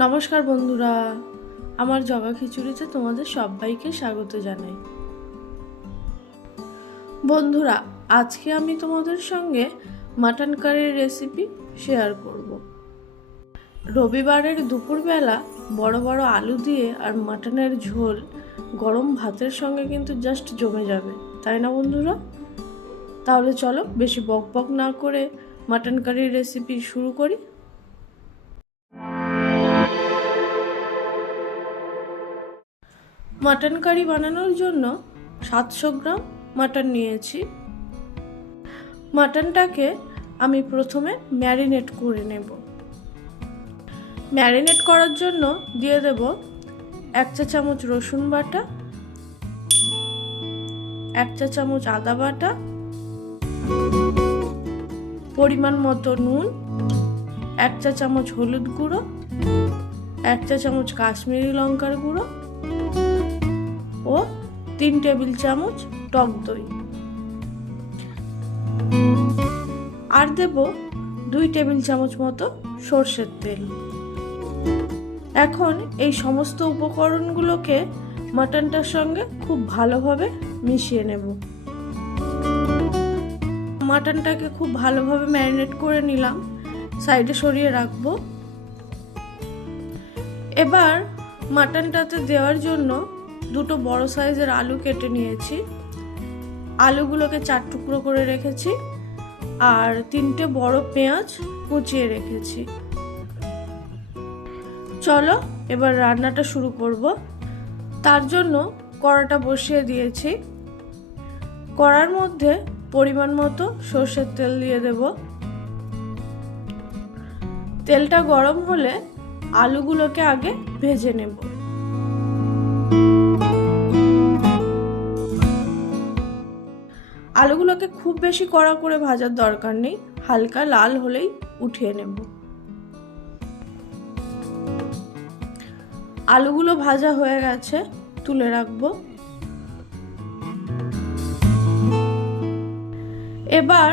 নমস্কার বন্ধুরা, আমার জগা খিচুড়িতে তোমাদের সবাইকে স্বাগত জানাই। বন্ধুরা, আজকে আমি তোমাদের সঙ্গে মাটন কারির রেসিপি শেয়ার করব। রবিবারের দুপুরবেলা বড় বড় আলু দিয়ে আর মাটনের ঝোল গরম ভাতের সঙ্গে কিন্তু জাস্ট জমে যাবে, তাই না বন্ধুরা? তাহলে চলো বেশি বকবক না করে মাটন কারির রেসিপি শুরু করি। মাটন কারি বানানোর জন্য 700 গ্রাম মাটন নিয়েছি। মাটনটাকে আমি প্রথমে ম্যারিনেট করে নেব। ম্যারিনেট করার জন্য দিয়ে দেব 1 চা চামচ রসুন বাটা, 1 চা চামচ আদা বাটা, পরিমাণ মতো নুন, 1 চা চামচ হলুদ গুঁড়ো, 1 চা চামচ কাশ্মীরি লঙ্কার গুঁড়ো ও 3 টেবিল চামচ টক দই, আর দেব 2 টেবিল চামচ মতো সর্ষের তেল। এখন এই সমস্ত উপকরণগুলোকে মাটনটার সঙ্গে খুব ভালোভাবে মিশিয়ে নেব। মাটনটাকে খুব ভালোভাবে ম্যারিনেট করে নিলাম, সাইডে সরিয়ে রাখবো। এবার মাটনটাতে দেওয়ার জন্য দুটো বড় সাইজের আলু কেটে নিয়েছি। আলুগুলোকে 4 টুকরো করে রেখেছি আর 3টে বড় পেঁয়াজ কুচিয়ে রেখেছি। চলো এবার রান্নাটা শুরু করব। তার জন্য কড়াটা বসিয়ে দিয়েছি। কড়ার মধ্যে পরিমাণ মতো সর্ষের তেল দিয়ে দেব। তেলটা গরম হলে আলুগুলোকে আগে ভেজে নেব। আলুগুলোকে খুব বেশি কড়া করে ভাজার দরকার নেই, হালকা লাল হলেই উঠিয়ে নেব। আলুগুলো ভাজা হয়ে গেছে, তুলে রাখবো। এবার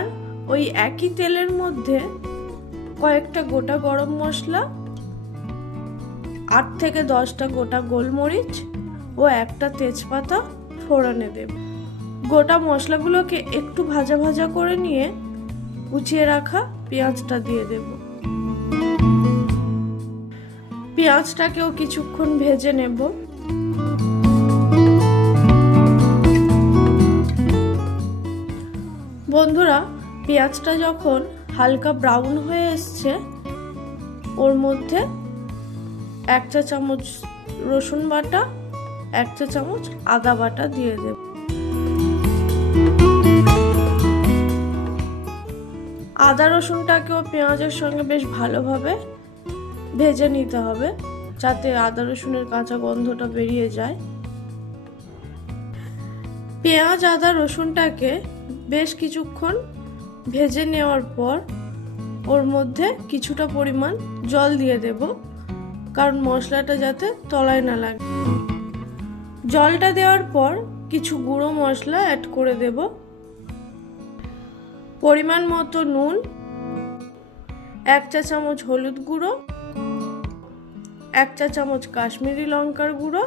ওই একই তেলের মধ্যে কয়েকটা গোটা গরম মশলা, 8 থেকে 10টা গোটা গোলমরিচ ও একটা তেজপাতা ফোড়নে দেব। গোটা মশলাগুলোকে একটু ভাজা ভাজা করে নিয়ে কুচিয়ে রাখা পেঁয়াজটা দিয়ে দেব। পেঁয়াজটাকেও কিছুক্ষণ ভেজে নেব। বন্ধুরা, পেঁয়াজটা যখন হালকা ব্রাউন হয়ে এসছে, ওর মধ্যে 1 চা চামচ রসুন বাটা, 1 চা চামচ আদা বাটা দিয়ে দেব। আদা রসুনটাকেও পেঁয়াজের সঙ্গে বেশ ভালোভাবে ভেজে নিতে হবে, যাতে আদা রসুনের কাঁচা গন্ধটা বেরিয়ে যায়। পেঁয়াজ আদা রসুনটাকে বেশ কিছুক্ষণ ভেজে নেওয়ার পর ওর মধ্যে কিছুটা পরিমাণ জল দিয়ে দেব, কারণ মশলাটা যাতে তলায় না লাগে। জলটা দেওয়ার পর কিছু গুঁড়ো মশলা অ্যাড করে দেব। পরিমাণ মতো নুন, 1 চা চামচ হলুদ গুঁড়ো, 1 চা চামচ কাশ্মীরি লঙ্কার গুঁড়ো,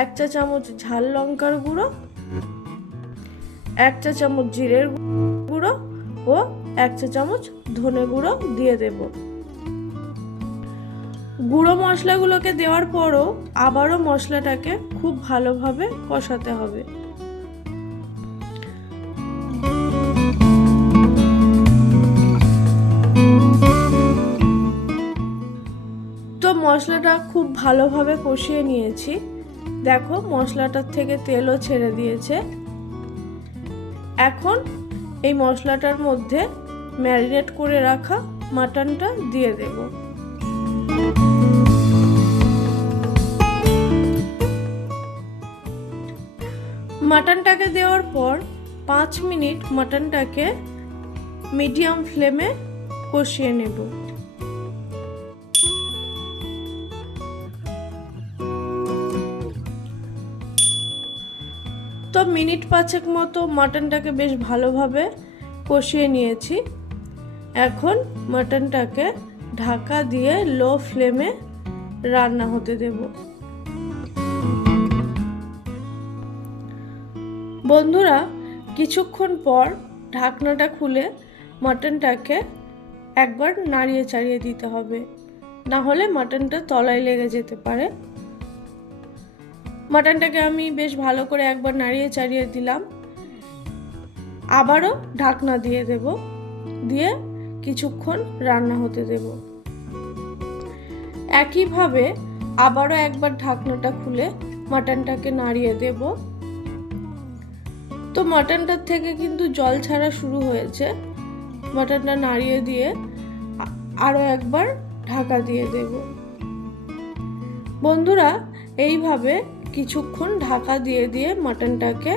1 চা চামচ ঝাল লঙ্কার গুঁড়ো, 1 চা চামচ জিরের গুঁড়ো ও 1 চা চামচ ধনে গুঁড়ো দিয়ে দেব। গুঁড়ো মশলাগুলোকে দেওয়ার পরও আবারও মশলাটাকে খুব ভালোভাবে কষাতে হবে। তো মশলাটা খুব ভালোভাবে কষিয়ে নিয়েছি। দেখো মশলাটার থেকে তেলও ছেড়ে দিয়েছে। এখন এই মশলাটার মধ্যে ম্যারিনেট করে রাখা মাটনটা দিয়ে দেব। মাটনটাকে দেওয়ার পর 5 মিনিট মাটনটাকে মিডিয়াম ফ্লেমে কষিয়ে নেব। তো মিনিট 5 মতো মাটনটাকে বেশ ভালোভাবে কষিয়ে নিয়েছি। এখন মাটনটাকে ঢাকা দিয়ে লো ফ্লেমে রান্না হতে দেব। বন্ধুরা, কিছুক্ষণ পর ঢাকনাটা খুলে মাটনটাকে একবার নাড়িয়ে চাড়িয়ে দিতে হবে, না হলে মাটনটা তলায় লেগে যেতে পারে। মাটনটাকে আমি বেশ ভালো করে একবার নাড়িয়ে চাড়িয়ে দিলাম। আবারও ঢাকনা দিয়ে দেব, দিয়ে কিছুক্ষণ রান্না হতে দেব। একইভাবে আবারও একবার ঢাকনাটা খুলে মাটনটাকে নাড়িয়ে দেব। তো মাটনটার থেকে কিন্তু জল ছাড়া শুরু হয়েছে। মাটনটা নাড়িয়ে দিয়ে আরও একবার ঢাকা দিয়ে দেব। বন্ধুরা, এইভাবে কিছুক্ষণ ঢাকা দিয়ে দিয়ে মাটনটাকে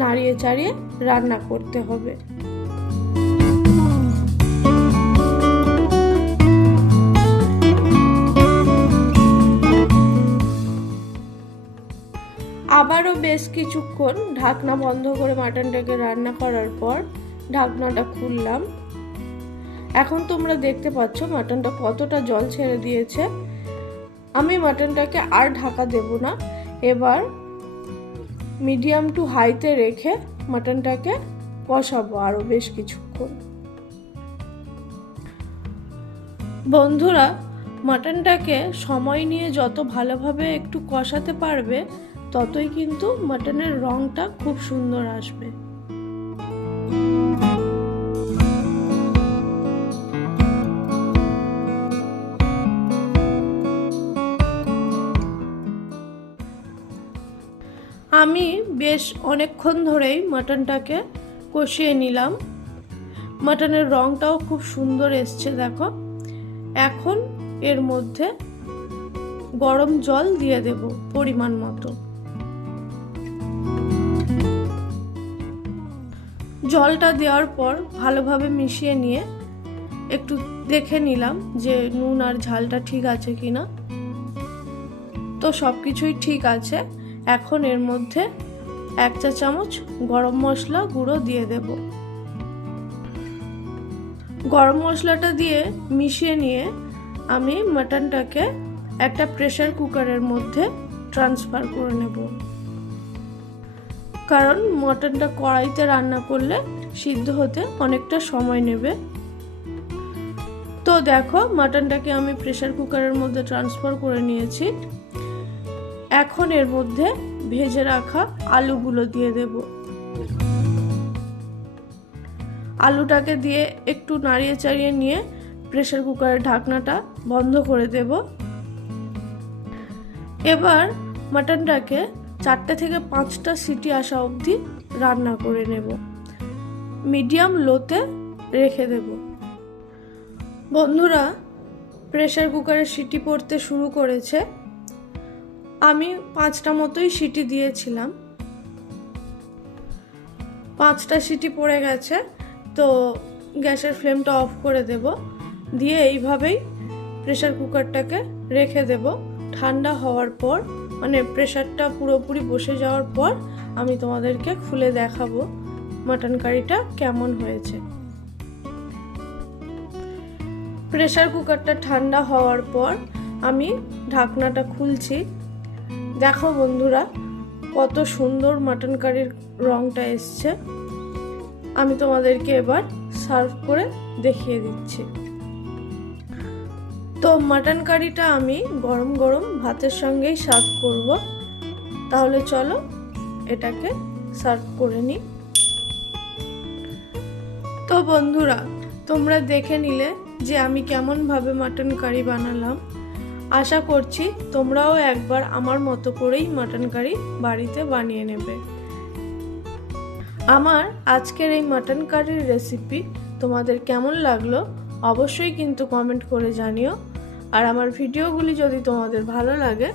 নাড়িয়ে চাড়িয়ে রান্না করতে হবে। আবারও বেশ কিছুক্ষণ ঢাকনা বন্ধ করে মাটনটাকে রান্না করার পর ঢাকনাটা খুললাম। এখন তোমরা দেখতে পাচ্ছ মাটনটা কতটা জল ছেড়ে দিয়েছে। আমি মাটনটাকে আর ঢাকা দেব না, এবার মিডিয়াম টু হাইতে রেখে মাটনটাকে কষাবো আরও বেশ কিছুক্ষণ। বন্ধুরা, মাটনটাকে সময় নিয়ে যত ভালোভাবে একটু কষাতে পারবে ততই কিন্তু মাটনের রঙটা খুব সুন্দর আসবে। আমি বেশ অনেকক্ষণ ধরেই মাটনটাকে কষিয়ে নিলাম। মাটনের রঙটাও খুব সুন্দর এসছে, দেখো। এখন এর মধ্যে গরম জল দিয়ে দেব পরিমাণ মতো। জলটা দেওয়ার পর ভালোভাবে মিশিয়ে নিয়ে একটু দেখে নিলাম যে নুন আর ঝালটা ঠিক আছে কিনা। তো সব কিছুই ঠিক আছে। এখন এর মধ্যে 1 চা চামচ গরম মশলা গুঁড়ো দিয়ে দেব। গরম মশলাটা দিয়ে মিশিয়ে নিয়ে আমি মাটনটাকে একটা প্রেসার কুকারের মধ্যে ট্রান্সফার করে নেব, কারণ মাটনটা কড়াইতে রান্না করলে সিদ্ধ হতে অনেকটা সময় নেবে। তো দেখো, মাটনটাকে আমি প্রেসার কুকারের মধ্যে ট্রান্সফার করে নিয়েছি। এখন এর মধ্যে ভেজে রাখা আলুগুলো দিয়ে দেব। আলুটাকে দিয়ে একটু নাড়িয়ে চাড়িয়ে নিয়ে প্রেসার কুকারের ঢাকনাটা বন্ধ করে দেব। এবার মাটনটাকে 4 থেকে 5টা সিটি আসা অবধি রান্না করে নেব, মিডিয়াম লোতে রেখে দেব। বন্ধুরা, প্রেসার কুকারের সিটি পড়তে শুরু করেছে। আমি 5টা মতোই সিটি দিয়েছিলাম। 5টা সিটি পড়ে গেছে, তো গ্যাসের ফ্লেমটা অফ করে দেব। দিয়ে এইভাবেই প্রেসার কুকারটাকে রেখে দেব। ঠান্ডা হওয়ার পর, মানে প্রেসারটা পুরোপুরি বসে যাওয়ার পর আমি তোমাদেরকে খুলে দেখাবো মাটন কারিটা কেমন হয়েছে। প্রেসার কুকারটা ঠান্ডা হওয়ার পর আমি ঢাকনাটা খুলছি। দেখো বন্ধুরা, কত সুন্দর মাটন কারির রংটা এসছে। আমি তোমাদেরকে এবার সার্ভ করে দেখিয়ে দিচ্ছি। তো মাটন কারিটা আমি গরম গরম ভাতের সঙ্গেই সার্ভ করব। তাহলে চলো এটাকে সার্ভ করে নিই। তো বন্ধুরা, তোমরা দেখে নিলে যে আমি কেমনভাবে মাটন কারি বানালাম। আশা করছি তোমরাও একবার আমার মতো করেই মাটন কারি বাড়িতে বানিয়ে নেবে। আমার আজকের এই মাটন কারির রেসিপি তোমাদের কেমন লাগলো অবশ্যই কিন্তু কমেন্ট করে জানিও। আর আমার ভিডিওগুলি যদি তোমাদের ভালো লাগে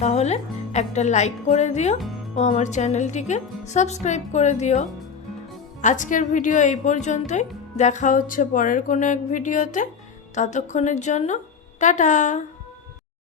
তাহলে একটা লাইক করে দিও ও আমার চ্যানেলটিকে সাবস্ক্রাইব করে দিও। আজকের ভিডিও এই পর্যন্তই। দেখা হচ্ছে পরের কোনো এক ভিডিওতে। ততক্ষণের জন্য টাটা।